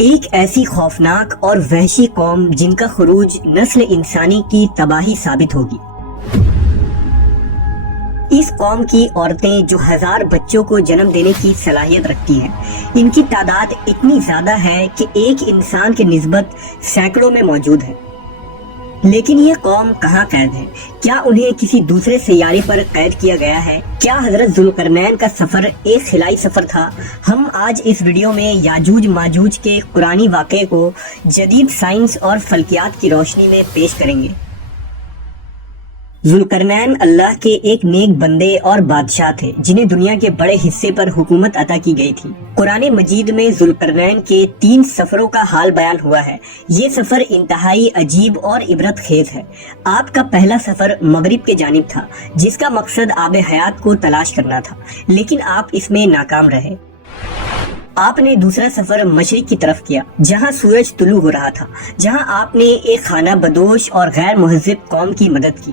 ایک ایسی خوفناک اور وحشی قوم جن کا خروج نسل انسانی کی تباہی ثابت ہوگی۔ اس قوم کی عورتیں جو 1000 بچوں کو جنم دینے کی صلاحیت رکھتی ہیں، ان کی تعداد اتنی زیادہ ہے کہ ایک انسان کے نسبت سینکڑوں میں موجود ہے۔ لیکن یہ قوم کہاں قید ہے؟ کیا انہیں کسی دوسرے سیارے پر قید کیا گیا ہے؟ کیا حضرت ذوالقرنین کا سفر ایک خلائی سفر تھا؟ ہم آج اس ویڈیو میں یاجوج ماجوج کے قرآنی واقعے کو جدید سائنس اور فلکیات کی روشنی میں پیش کریں گے۔ ذوالقرنین اللہ کے ایک نیک بندے اور بادشاہ تھے جنہیں دنیا کے بڑے حصے پر حکومت عطا کی گئی تھی۔ قرآن مجید میں ذوالقرنین کے 3 سفروں کا حال بیان ہوا ہے۔ یہ سفر انتہائی عجیب اور عبرت خیز ہے۔ آپ کا پہلا سفر مغرب کے جانب تھا، جس کا مقصد آب حیات کو تلاش کرنا تھا، لیکن آپ اس میں ناکام رہے۔ آپ نے دوسرا سفر مشرق کی طرف کیا، جہاں سورج طلوع ہو رہا تھا، جہاں آپ نے ایک خانہ بدوش اور غیر مہذب قوم کی مدد کی۔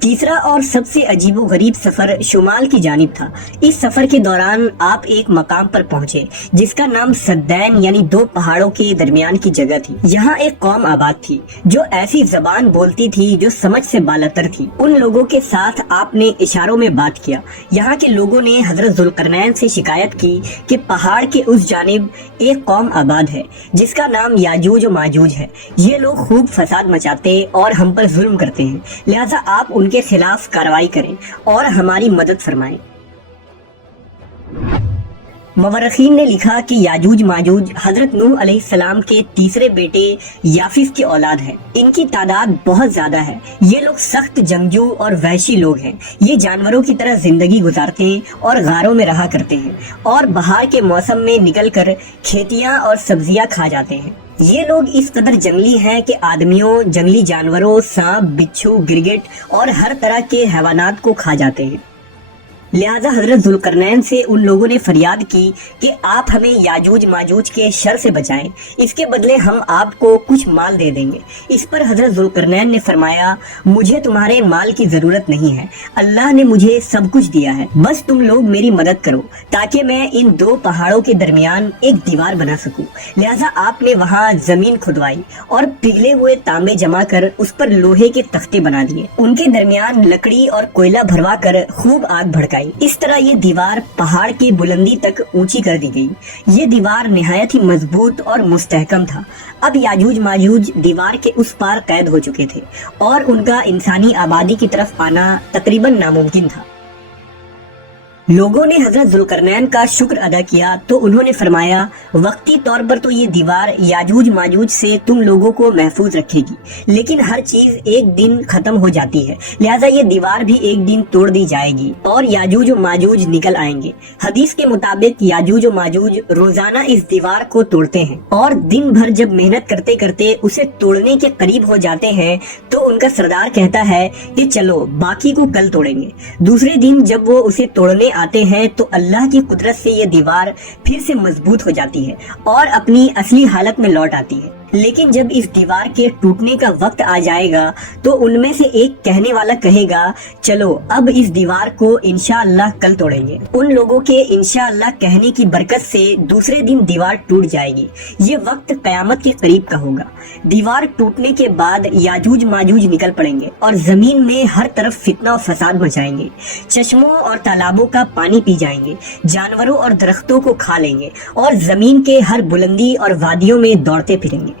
تیسرا اور سب سے عجیب و غریب سفر شمال کی جانب تھا۔ اس سفر کے دوران آپ ایک مقام پر پہنچے جس کا نام سدین یعنی 2 پہاڑوں کے درمیان کی جگہ تھی۔ یہاں ایک قوم آباد تھی جو ایسی زبان بولتی تھی جو سمجھ سے بالاتر تھی۔ ان لوگوں کے ساتھ آپ نے اشاروں میں بات کیا۔ یہاں کے لوگوں نے حضرت ذوالقرنین سے شکایت کی کہ پہاڑ کے اس جانب ایک قوم آباد ہے جس کا نام یاجوج و ماجوج ہے۔ یہ لوگ خوب فساد مچاتے اور ہم پر ظلم کرتے ہیں، لہٰذا آپ ان کے خلاف کارروائی کریں اور ہماری مدد فرمائیں۔ مورخین نے لکھا کہ یاجوج ماجوج حضرت نوح علیہ السلام کے تیسرے بیٹے یافس کی اولاد ہے۔ ان کی تعداد بہت زیادہ ہے۔ یہ لوگ سخت جنگجو اور وحشی لوگ ہیں۔ یہ جانوروں کی طرح زندگی گزارتے ہیں اور غاروں میں رہا کرتے ہیں اور بہار کے موسم میں نکل کر کھیتیاں اور سبزیاں کھا جاتے ہیں۔ یہ لوگ اس قدر جنگلی ہیں کہ آدمیوں، جنگلی جانوروں، سانپ، بچھو، گرگٹ اور ہر طرح کے حیوانات کو کھا جاتے ہیں۔ لہذا حضرت ذوالقرنین سے ان لوگوں نے فریاد کی کہ آپ ہمیں یاجوج ماجوج کے شر سے بچائیں، اس کے بدلے ہم آپ کو کچھ مال دے دیں گے۔ اس پر حضرت ذوالقرنین نے فرمایا، مجھے تمہارے مال کی ضرورت نہیں ہے، اللہ نے مجھے سب کچھ دیا ہے، بس تم لوگ میری مدد کرو تاکہ میں ان 2 پہاڑوں کے درمیان ایک دیوار بنا سکوں۔ لہذا آپ نے وہاں زمین کھدوائی اور پگھلے ہوئے تانبے جما کر اس پر لوہے کے تختے بنا دیے، ان کے درمیان لکڑی اور کوئلہ بھروا کر خوب آگ بھڑکائی۔ اس طرح یہ دیوار پہاڑ کی بلندی تک اونچی کر دی گئی۔ یہ دیوار نہایت ہی مضبوط اور مستحکم تھا۔ اب یاجوج ماجوج دیوار کے اس پار قید ہو چکے تھے اور ان کا انسانی آبادی کی طرف آنا تقریباً ناممکن تھا۔ لوگوں نے حضرت ذوالقرنین کا شکر ادا کیا تو انہوں نے فرمایا، وقتی طور پر تو یہ دیوار یاجوج ماجوج سے تم لوگوں کو محفوظ رکھے گی، لیکن ہر چیز ایک دن ختم ہو جاتی ہے، لہٰذا یہ دیوار بھی ایک دن توڑ دی جائے گی اور یاجوج و ماجوج نکل آئیں گے۔ حدیث کے مطابق یاجوج و ماجوج روزانہ اس دیوار کو توڑتے ہیں اور دن بھر جب محنت کرتے کرتے اسے توڑنے کے قریب ہو جاتے ہیں تو ان کا سردار کہتا ہے کہ چلو باقی کو کل توڑیں گے۔ دوسرے دن جب وہ اسے توڑنے آتے ہیں تو اللہ کی قدرت سے یہ دیوار پھر سے مضبوط ہو جاتی ہے اور اپنی اصلی حالت میں لوٹ آتی ہے۔ لیکن جب اس دیوار کے ٹوٹنے کا وقت آ جائے گا تو ان میں سے ایک کہنے والا کہے گا، چلو اب اس دیوار کو انشاءاللہ کل توڑیں گے۔ ان لوگوں کے انشاءاللہ کہنے کی برکت سے دوسرے دن دیوار ٹوٹ جائے گی۔ یہ وقت قیامت کے قریب کا ہوگا۔ دیوار ٹوٹنے کے بعد یاجوج ماجوج نکل پڑیں گے اور زمین میں ہر طرف فتنہ و فساد مچائیں گے، چشموں اور تالابوں کا پانی پی جائیں گے، جانوروں اور درختوں کو کھا لیں گے اور زمین کے ہر بلندی اور وادیوں میں دوڑتے پھریں گے۔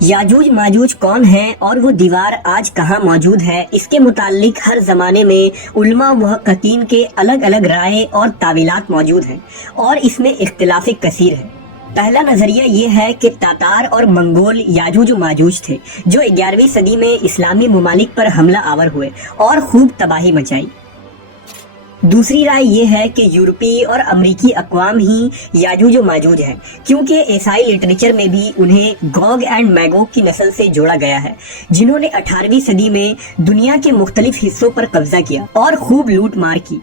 یاجوج ماجوج کون ہیں اور وہ دیوار آج کہاں موجود ہے، اس کے متعلق ہر زمانے میں علماء و محققین کے الگ الگ رائے اور تعویلات موجود ہیں اور اس میں اختلاف کثیر ہے۔ پہلا نظریہ یہ ہے کہ تاتار اور منگول یاجوج و ماجوج تھے جو 11ویں صدی میں اسلامی ممالک پر حملہ آور ہوئے اور خوب تباہی مچائی۔ دوسری رائے یہ ہے کہ یورپی اور امریکی اقوام ہی یاجوج و ماجوج ہیں، کیونکہ عیسائی لٹریچر میں بھی انہیں گوگ اینڈ میگوگ کی نسل سے جوڑا گیا ہے، جنہوں نے 18ویں صدی میں دنیا کے مختلف حصوں پر قبضہ کیا اور خوب لوٹ مار کی۔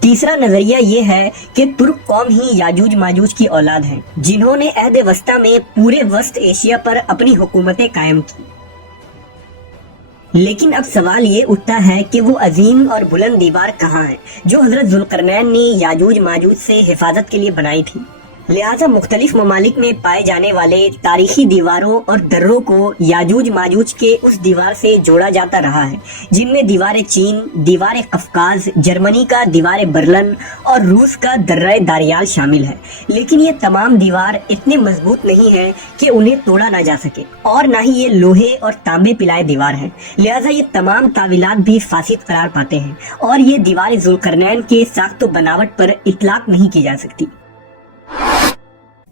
تیسرا نظریہ یہ ہے کہ ترک قوم ہی یاجوج ماجوج کی اولاد ہیں، جنہوں نے عہد وسطیٰ میں پورے وسط ایشیا پر اپنی حکومتیں قائم کی۔ لیکن اب سوال یہ اٹھتا ہے کہ وہ عظیم اور بلند دیوار کہاں ہے جو حضرت ذوالقرنین نے یاجوج ماجوج سے حفاظت کے لیے بنائی تھی۔ لہٰذا مختلف ممالک میں پائے جانے والے تاریخی دیواروں اور دروں کو یاجوج ماجوج کے اس دیوار سے جوڑا جاتا رہا ہے، جن میں دیوار چین، دیوار قفقاز، جرمنی کا دیوار برلن اور روس کا درہ داریال شامل ہے۔ لیکن یہ تمام دیوار اتنے مضبوط نہیں ہیں کہ انہیں توڑا نہ جا سکے، اور نہ ہی یہ لوہے اور تانبے پلائے دیوار ہیں۔ لہٰذا یہ تمام تعویلات بھی فاسد قرار پاتے ہیں، اور یہ دیوار ذوالقرنین کے ساخت و بناوٹ پر اطلاق نہیں کی جا سکتی۔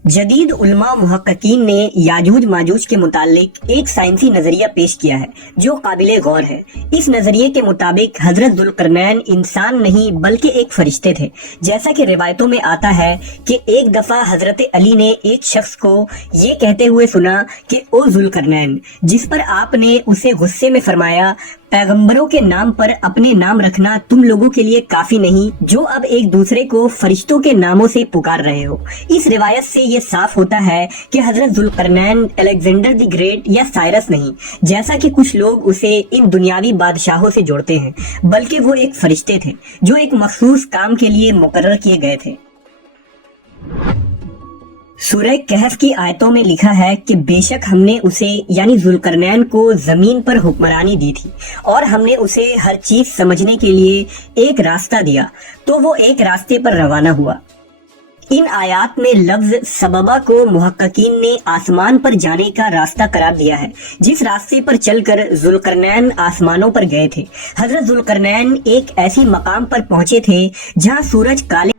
جدید علماء محققین نے یاجوج ماجوج کے متعلق ایک سائنسی نظریہ پیش کیا ہے جو قابل غور ہے۔ اس نظریے کے مطابق حضرت ذوالقرنین انسان نہیں بلکہ ایک فرشتے تھے، جیسا کہ روایتوں میں آتا ہے کہ ایک دفعہ حضرت علی نے ایک شخص کو یہ کہتے ہوئے سنا کہ او ذوالقرنین، جس پر آپ نے اسے غصے میں فرمایا، پیغمبروں کے نام پر اپنے نام رکھنا تم لوگوں کے لیے کافی نہیں جو اب ایک دوسرے کو فرشتوں کے ناموں سے پکار رہے ہو۔ اس روایت سے یہ صاف ہوتا ہے کہ حضرت ذوالقرنین الیگزینڈر دی گریٹ یا سائرس نہیں، جیسا کہ کچھ لوگ اسے ان دنیاوی بادشاہوں سے جوڑتے ہیں، بلکہ وہ ایک فرشتے تھے جو ایک مخصوص کام کے لیے مقرر کیے گئے تھے۔ سورہ کہف کی آیتوں میں لکھا ہے کہ بے شک ہم نے اسے یعنی ذوالقرنین کو زمین پر حکمرانی دی تھی، اور ہم نے اسے ہر چیز سمجھنے کے لیے ایک راستہ دیا، تو وہ ایک راستے پر روانہ ہوا۔ ان آیات میں لفظ سببہ کو محققین نے آسمان پر جانے کا راستہ قرار دیا ہے، جس راستے پر چل کر ذوالقرنین آسمانوں پر گئے تھے۔ حضرت ذوالقرنین ایک ایسی مقام پر پہنچے تھے جہاں سورج کالے،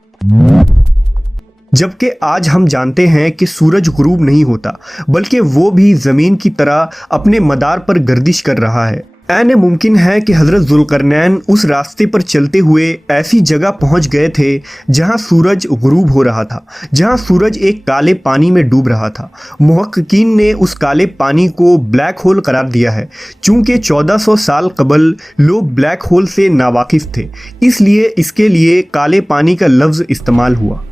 جبکہ آج ہم جانتے ہیں کہ سورج غروب نہیں ہوتا بلکہ وہ بھی زمین کی طرح اپنے مدار پر گردش کر رہا ہے۔ عین ممکن ہے کہ حضرت ذوالقرنین اس راستے پر چلتے ہوئے ایسی جگہ پہنچ گئے تھے جہاں سورج غروب ہو رہا تھا، جہاں سورج ایک کالے پانی میں ڈوب رہا تھا۔ محققین نے اس کالے پانی کو بلیک ہول قرار دیا ہے، چونکہ 1400 سال قبل لوگ بلیک ہول سے ناواقف تھے، اس لیے اس کے لیے کالے پانی کا لفظ استعمال ہوا۔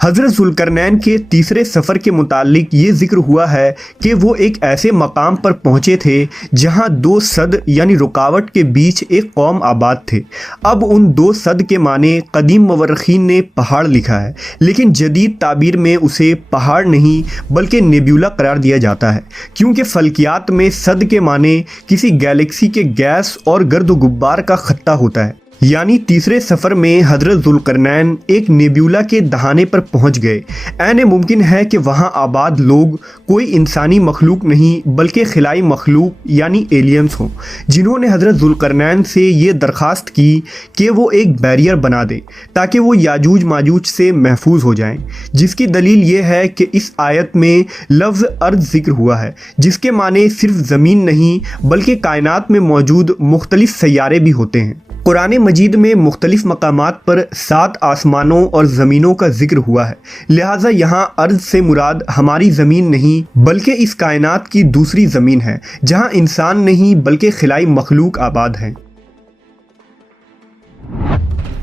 حضرت ذوالقرنین کے تیسرے سفر کے متعلق یہ ذکر ہوا ہے کہ وہ ایک ایسے مقام پر پہنچے تھے جہاں 2 صد یعنی رکاوٹ کے بیچ ایک قوم آباد تھے۔ اب ان 2 صد کے معنی قدیم مورخین نے پہاڑ لکھا ہے، لیکن جدید تعبیر میں اسے پہاڑ نہیں بلکہ نیبیولا قرار دیا جاتا ہے، کیونکہ فلکیات میں صد کے معنی کسی گیلیکسی کے گیس اور گرد و غبار کا خطہ ہوتا ہے۔ یعنی تیسرے سفر میں حضرت ذوالقرنین ایک نیبیولا کے دہانے پر پہنچ گئے۔ عین ممکن ہے کہ وہاں آباد لوگ کوئی انسانی مخلوق نہیں بلکہ خلائی مخلوق یعنی ایلینز ہوں، جنہوں نے حضرت ذوالقرنین سے یہ درخواست کی کہ وہ ایک بیریئر بنا دے تاکہ وہ یاجوج ماجوج سے محفوظ ہو جائیں، جس کی دلیل یہ ہے کہ اس آیت میں لفظ ارض ذکر ہوا ہے، جس کے معنی صرف زمین نہیں بلکہ کائنات میں موجود مختلف سیارے بھی ہوتے ہیں۔ قرآن مجید میں مختلف مقامات پر 7 آسمانوں اور زمینوں کا ذکر ہوا ہے، لہٰذا یہاں ارض سے مراد ہماری زمین نہیں بلکہ اس کائنات کی دوسری زمین ہے جہاں انسان نہیں بلکہ خلائی مخلوق آباد ہیں۔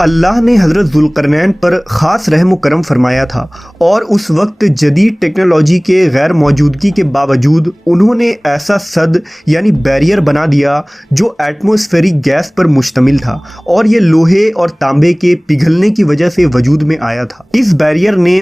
اللہ نے حضرت ذوالقرنین پر خاص رحم و کرم فرمایا تھا، اور اس وقت جدید ٹیکنالوجی کے غیر موجودگی کے باوجود انہوں نے ایسا صد یعنی بیریئر بنا دیا جو ایٹماسفیرک گیس پر مشتمل تھا، اور یہ لوہے اور تانبے کے پگھلنے کی وجہ سے وجود میں آیا تھا۔ اس بیریئر نے